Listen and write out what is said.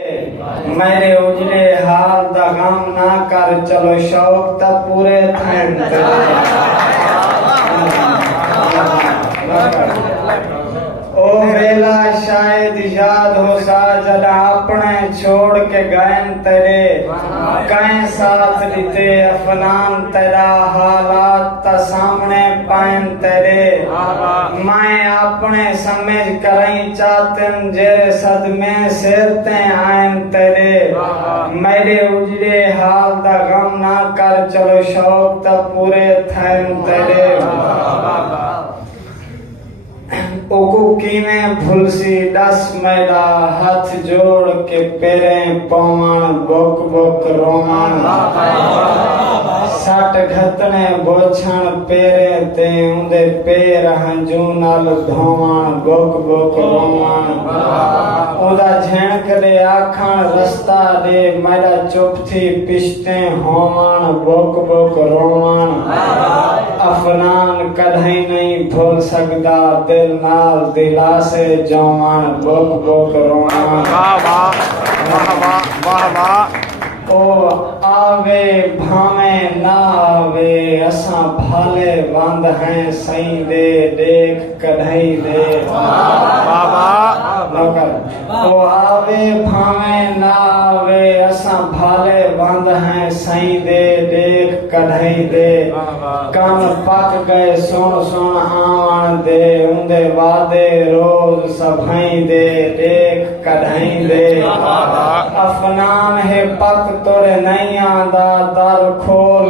मेरे उजड़े हाल दा गम ना कर, चलो शौक ता पूरे थैन ओ वेला शायद याद हो सा जदा अपने छोड़ के गैन तेरे कहीं साथ दिते अफनान तेरा हालात ता सामने पाइन तेरे मैं अपने समझ करई चाहतन जेरे सदमे सिरते आयन तेरे मेरे उजड़े हाल दा गम ना कर, चलो शौक ता पूरे थैन तेरे ओको कीने भूलसी दस मैदा हाथ जोड़ के पेरे पवन बोक बोक रोमन सट घतने बोछण पेरे ते उंदे पैर हंजू नाल धोवण बोक बोक रोमन उदा झणक दे आखण रस्ता दे मेरा चुप थी पिछते होवण बोक बोक रोमन अफनान कदई नहीं भूल सकदा दिल नाल दिला से जवान बोक बोक रोमन ओ आवे भावे ना आवे असा भाले बंद हैं सही दे देख कढ़ई दे ओ आवे भावे ना आवे असा भाले बंद हैं सही दे देख कढ़ई दे कम पक गए सुन सुन आवन दे उंदे वादे रोज सभाई दे देख कढ़ई दे अफनान है पक तोरे नहीं आंदा दर खोल